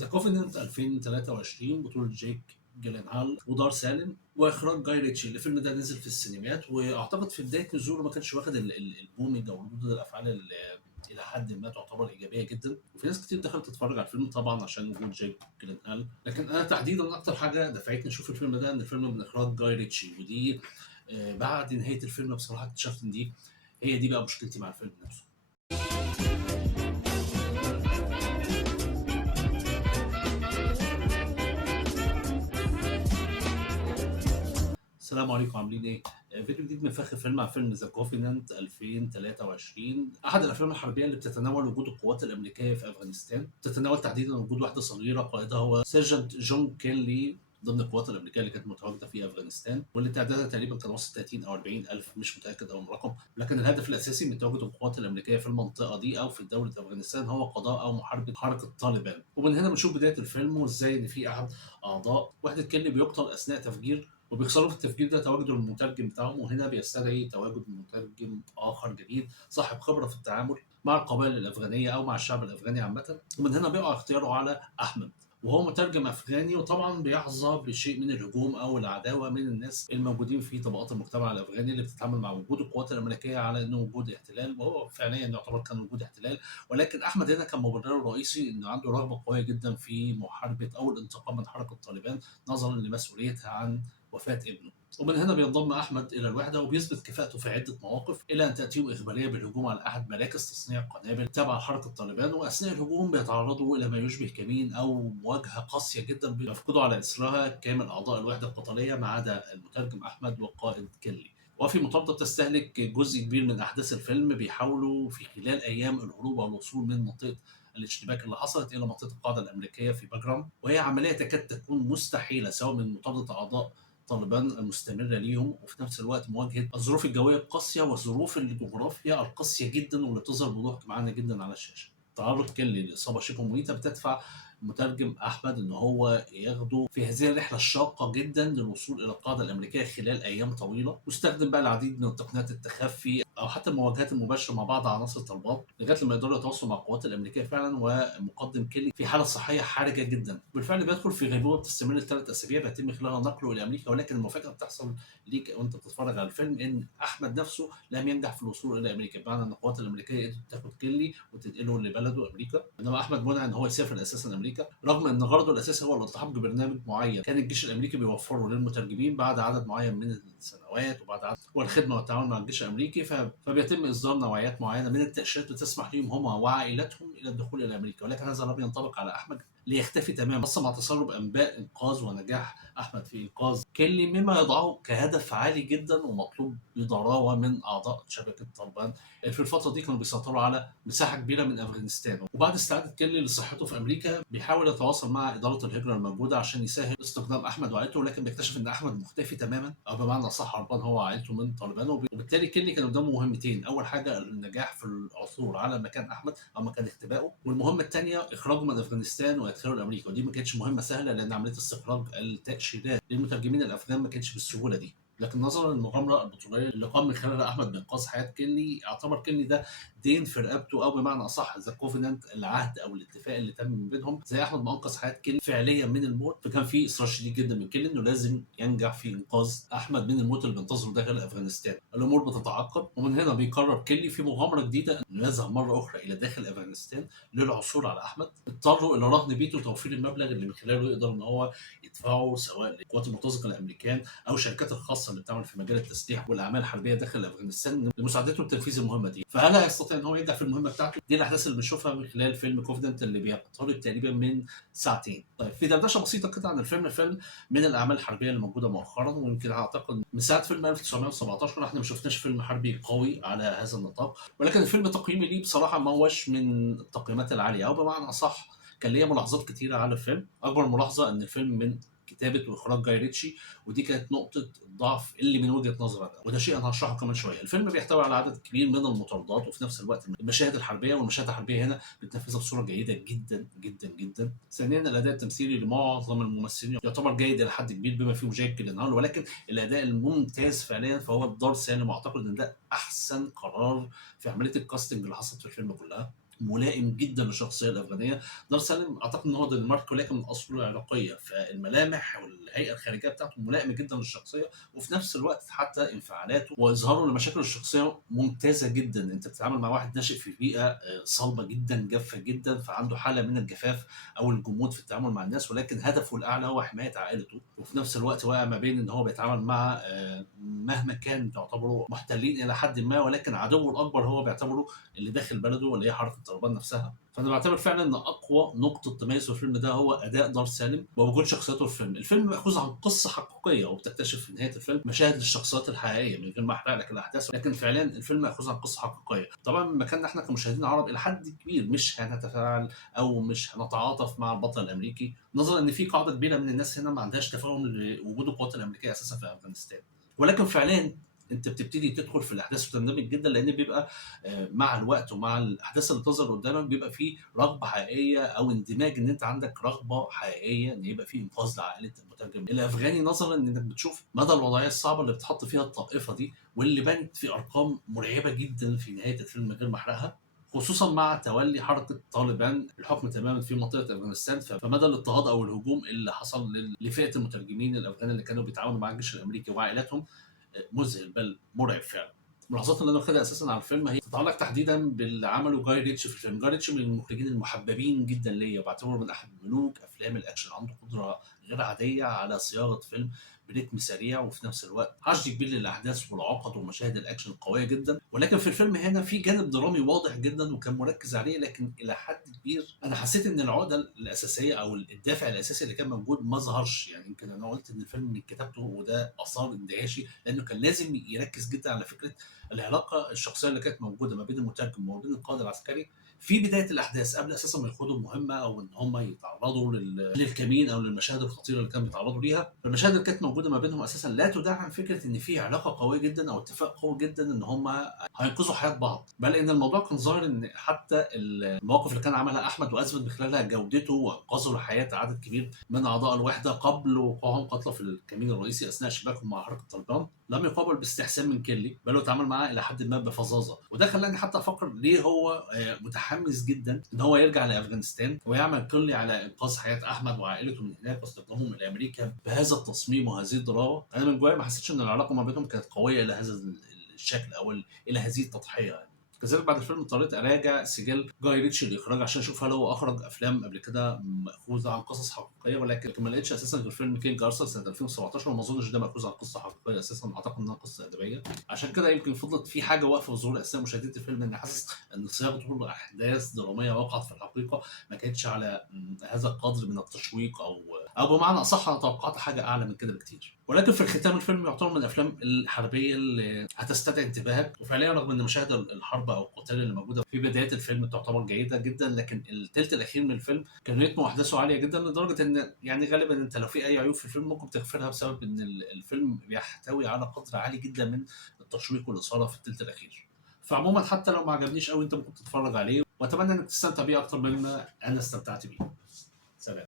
ذا كوفيننت 2023 بطولة جيك جيلنهال ودار سالم واخراج جاي ريتشي. الفيلم ده نزل في السينمات، واعتقد في بدايه نزوله ما كانش واخد البومينج او ردود الافعال الى حد ما تعتبر ايجابيه جدا، وفي ناس كتير دخلت تتفرج على الفيلم طبعا عشان وجود جيك جيلنهال. لكن انا تحديدا اكتر حاجه دفعتني اشوف الفيلم ده ان الفيلم من اخراج جاي ريتشي، ودي بعد نهايه الفيلم بصراحه اكتشفت ان دي بقى مشكلتي مع الفيلم نفسه. السلام عليكم، عاملين ايه؟ فيديو جديد من فخ فيلم عن فيلم ذا كوفيننت 2023، احد الافلام الحربيه اللي بتتناول وجود القوات الامريكيه في افغانستان، بتتناول تحديدا وجود واحده صغيره قائدها هو سيرجنت جون كيلي ضمن القوات الامريكيه اللي كانت متواجده في افغانستان، واللي تعدادها تقريبا كان وصل 30 او 40 الف، مش متاكد او الرقم. لكن الهدف الاساسي من تواجد القوات الامريكيه في المنطقه دي او في دوله افغانستان هو قضاء او محاربه حركه طالبان. ومن هنا بنشوف بدايه الفيلم وازاي ان في احد اعضاء وحده كيلي بيقتل اثناء تفجير، وبيخسروا في التفجير ده تواجد المترجم بتاعهم، وهنا بيستدعي تواجد مترجم آخر جديد صاحب خبرة في التعامل مع القبائل الأفغانية أو مع الشعب الأفغاني عامة. ومن هنا بيقع اختياره على أحمد، وهو مترجم أفغاني، وطبعا بيحظى بشيء من الهجوم أو العداوة من الناس الموجودين في طبقات المجتمع الأفغاني اللي بتتعامل مع وجود القوات الأمريكية على إنه وجود احتلال، وهو فعليا يعتبر كان وجود احتلال. ولكن أحمد هنا كان مبرره الرئيسي إنه عنده رغبة قوية جدا في محاربة أو الانتقام من حركة طالبان نظرا لمسؤوليتها عن وفاة ابنه. ومن هنا بينضم أحمد إلى الوحدة وبيثبت كفاءته في عدة مواقف، إلى أن تأتيهم إخبارية بالهجوم على أحد مراكز تصنيع القنابل تابعة لحركة طالبان، وأثناء الهجوم بيتعرضوا إلى ما يشبه كمين أو مواجهة قاسية جدا بيفقدوا على إثرها كامل أعضاء الوحدة القتالية ما عدا المترجم أحمد والقائد كيلي. وفي مطاردة بتستهلك جزء كبير من أحداث الفيلم، بيحاولوا في خلال أيام الهروب والوصول من منطقة الاشتباك اللي حصلت إلى منطقة القاعدة الأمريكية في باجرام، وهي عملية تكاد تكون مستحيلة سواء من مطاردة أعضاء طالبان المستمرة ليهم، وفي نفس الوقت مواجهة الظروف الجوية القاسية وظروف الجغرافيا القاسية جدا واللي بتظهر بوضوح معانا جدا على الشاشة. تعرض كيلي لإصابة شبه مميتة بتدفع مترجم أحمد إن هو ياخده في هذه الرحلة الشاقة جدا للوصول إلى القاعدة الأمريكية خلال أيام طويلة، واستخدم بقى العديد من تقنيات التخفي أو حتى المواجهات المباشرة مع بعض عناصر الطلبات لغاية لما يقدروا يتواصلوا مع القوات الأمريكية فعلا. ومقدم كيلي في حالة صحية حرجة جدا، بالفعل بيدخل في غيبوبة بتستمر ل3 أسابيع بيتم خلالها نقله إلى أمريكا. ولكن المفاجأة بتحصل ليك وأنت بتتفرج على الفيلم إن أحمد نفسه لم ينجح في الوصول إلى أمريكا، بمعنى أن القوات الأمريكية قدرت تاخد كيلي وتنقله لبلده أمريكا، إنما أحمد منع إن هو يسافر أساسا أمريكا، رغم إن غرضه الأساسي هو الالتحاق ببرنامج معين كان الجيش الأمريكي بيوفره للمترجمين بعد عدد معين من السنوات، وبعد عدد والخدمة والتعاون مع الجيش الأمريكي. فبيتم إصدار نوعيات معينة من التأشيرات بتسمح لهم هم وعائلتهم إلى الدخول إلى أمريكا. ولكن هذا لم ينطبق على أحمد ليختفي تماما، خاصة مع تسرب أنباء إنقاذ ونجاح أحمد في إنقاذ كيلي، مما يضعه كهدف عالي جدا ومطلوب بضراوة من أعضاء شبكة طالبان. في الفترة دي كانوا بيسيطروا على مساحة كبيرة من أفغانستان. وبعد استعادة كيلي لصحته في أمريكا بيحاول يتواصل مع إدارة الهجرة الموجودة عشان يسهل استخدام أحمد وعائلته، ولكن بيكتشف إن أحمد مختفي تماما، أو بمعنى أصح هربان هو وعائلته من طالبان. وبالتالي كيلي كان قدامه مهمتين: أول حاجة النجاح في العثور على مكان أحمد أو مكان اختبائه، والمهمة الثانية إخراجه من أفغانستان وإدخاله لأمريكا. ودي ما كانتش مهمة سهلة لأن عملية استخراج التأشيرات للمترجمين الأفغان ما كانتش بالسهولة دي. لكن نظرا للمغامره البطوليه اللي قام من خلالها احمد بانقاذ حياه كيلي، اعتبر كيلي ده دين في رقبته، او بمعنى اصح ذا كوفيننت، العهد او الاتفاق اللي تم من بينهم. زي احمد ما انقذ حياه كيلي فعليا من الموت، فكان في اصرار شديد جدا من كيلي انه لازم ينجح في انقاذ احمد من الموت اللي بينتظره داخل افغانستان. الامور بتتعقد، ومن هنا بيقرر كيلي في مغامره جديده انه يذهب مره اخرى الى داخل افغانستان للعثور على احمد. اضطروا الى رهن بيته وتوفير المبلغ اللي من خلاله يقدر ان هو يدفعه سواء للقوات المرتزقه الامريكان او الشركات الخاصه اللي بتعمل في مجال التسليح والاعمال الحربيه داخل افغانستان لمساعدته بتنفيذ المهمه دي. فهل هيستطيع ان هو ينجح في المهمه بتاعته؟ دي الاحداث اللي بنشوفها من خلال فيلم كوفيدنت اللي بيقترب تقريبا من ساعتين. طيب، في دردشه بسيطه كده عن الفيلم من الاعمال الحربيه اللي موجوده مؤخرا، ويمكن اعتقد من ساعه فيلم 1917 احنا ما شفناش فيلم حربي قوي على هذا النطاق. ولكن الفيلم تقييمي ليه بصراحه ما هوش من التقييمات العاليه، او بمعنى اصح كان ليا ملاحظات كتيره على الفيلم. اكبر ملاحظه ان الفيلم من كتابه واخراج جاي ريتشي، ودي كانت نقطه الضعف اللي من وجهه نظري انا، وده شيء انا هشرحه كمان شويه. الفيلم بيحتوي على عدد كبير من المطاردات، وفي نفس الوقت المشاهد الحربيه، والمشاهد الحربيه هنا بتنفذها بصوره جيده جدا جدا جدا. ثانيا، الاداء التمثيلي لمعظم الممثلين يعتبر جيد الى حد كبير بما فيه جاك جيلنهال، ولكن الاداء الممتاز فعليا فهو دار سالم. واعتقد ان ده احسن قرار في عمليه الكاستنج اللي حصلت في الفيلم كلها. ملائم جدا للشخصيه الافغانيه. دار سالم اعتقد ان هو دنماركي ولكن من اصله عراقيه، فالملامح والهيئه الخارجيه بتاعته ملائمه جدا للشخصيه، وفي نفس الوقت حتى انفعالاته واظهاره لمشاكل الشخصيه ممتازه جدا. انت بتتعامل مع واحد ناشئ في بيئه صلبه جدا جافه جدا، فعنده حاله من الجفاف او الجمود في التعامل مع الناس، ولكن هدفه الاعلى هو حمايه عائلته. وفي نفس الوقت واقع ما بين ان هو بيتعامل مع مهما كان تعتبروا محتلين الى حد ما، ولكن عدوه الاكبر هو بيعتبره اللي داخل بلده، واللي هي حركه طالبان نفسها. فانا بعتبر فعلا ان اقوى نقطه تميز في الفيلم ده هو اداء دار سالم ووجود شخصياته في الفيلم. الفيلم مأخوذ عن قصه حقيقيه، وبتكتشف في نهايه الفيلم مشاهد للشخصيات الحقيقيه من غير ما احرق لك الاحداث، لكن فعلا الفيلم مأخوذ عن قصه حقيقيه. طبعا من مكاننا احنا كمشاهدين عرب الى حد كبير مش هنتفاعل او مش هنتعاطف مع البطل الامريكي، نظرا ان في قاعده كبيره من الناس هنا ما عندهاش تفاهم لوجود القوات الامريكيه اساسا في افغانستان. ولكن فعليا انت بتبتدي تدخل في الاحداث وتندمج جدا، لان بيبقى مع الوقت ومع الاحداث اللي بتظهر قدامك بيبقى في رغبه حقيقيه او اندماج، ان انت عندك رغبه حقيقيه ان يبقى في انقاذ لعائله المترجم الافغاني، نظرا انك بتشوف مدى الوضعيه الصعبه اللي بتحط فيها الطائفه دي، واللي بانت في ارقام مرعبه جدا في نهايه الفيلم من غير ما احرقها، خصوصا مع تولي حركه طالبان الحكم تماما في منطقه افغانستان. فمدى الاضطهاد او الهجوم اللي حصل لفئه المترجمين الافغان اللي كانوا بيتعاونوا مع الجيش الامريكي وعائلاتهم مذهل بل مرعب فعلا. الملاحظات اللي انا واخدها اساسا على الفيلم هي تتعلق تحديدا باللي عمله جاي ريتش في الفيلم. جاي ريتش من المخرجين المحببين جدا ليا، وبعتبره من احد ملوك افلام الاكشن. عنده قدره غير عاديه على صياغه فيلم بريتم سريع وفي نفس الوقت حشد كبير للاحداث والعقد ومشاهد الاكشن القويه جدا. ولكن في الفيلم هنا في جانب درامي واضح جدا وكان مركز عليه، لكن الى حد كبير انا حسيت ان العقده الاساسيه او الدافع الاساسي اللي كان موجود ما ظهرش. يعني يمكن انا قلت ان الفيلم من كتابته وده اثار اندهاشي، لانه كان لازم يركز جدا على فكره العلاقه الشخصيه اللي كانت موجوده ما بين المترجم وما بين القائد العسكري في بدايه الاحداث، قبل اساسا ما يخوضوا المهمه او ان هم يتعرضوا للكمين او للمشاهد الخطيره اللي كانوا بيتعرضوا ليها. المشاهد اللي كانت موجوده ما بينهم اساسا لا تدعم فكره ان في علاقه قويه جدا او اتفاق قوي جدا ان هم هينقذوا حياه بعض، بل ان الموضوع كان ظاهر ان حتى المواقف اللي كان عملها احمد واثبت بخلالها جودته وانقاذوا لحياه عدد كبير من اعضاء الوحده قبل وقوعهم قتلى في الكمين الرئيسي اثناء شباكهم مع حركه طالبان لم يقابل باستحسان من كيلي، بل اتعامل معاه الى حد ما بفظاظه. وده خلاني حتى افكر ليه هو متحمس جدا ان هو يرجع لافغانستان ويعمل كل على انقاذ حياه احمد وعائلته من هناك واستقلالهم الى امريكا بهذا التصميم وهذه الدراما. انا من جوايا ما حسيتش ان العلاقه ما بينهم كانت قويه الى هذا الشكل او الى هذه التضحيه. كذلك بعد الفيلم اضطريت اراجع سجل جاي ريتشي الاخراج عشان اشوف هل هو اخرج افلام قبل كده ماخوذه عن قصص حقيقيه، ولكن ما لقيتش اساسا غير فيلم كينج ارثر سنه 2017، وما اظنش ده ماخوذ عن قصه حقيقيه اساسا، اعتقد انها قصه ادبيه. عشان كده يمكن فضلت في حاجه واقفه في ظهور اثناء مشاهده الفيلم، اني حاسس ان صياغته لاحداث دراميه وقعت في الحقيقه ما كانتش على هذا القدر من التشويق، او بمعنى اصح انا توقعت حاجه اعلى من كده بكتير. ولكن في الختام الفيلم يعتبر من الافلام الحربيه اللي هتستدعي انتباهك، وفعليا رغم ان مشاهد الحرب او القتال اللي موجوده في بدايه الفيلم تعتبر جيده جدا، لكن الثلث الاخير من الفيلم كان رتمه واحداثه عاليه جدا لدرجه ان يعني غالبا انت لو في اي عيوب في الفيلم ممكن تغفرها بسبب ان الفيلم بيحتوي على قدر عالي جدا من التشويق والاثاره في الثلث الاخير. فعموما حتى لو ما عجبنيش قوي انت ممكن تتفرج عليه، واتمنى انك تستمتع بيه اكتر مما انا استمتعت بيه.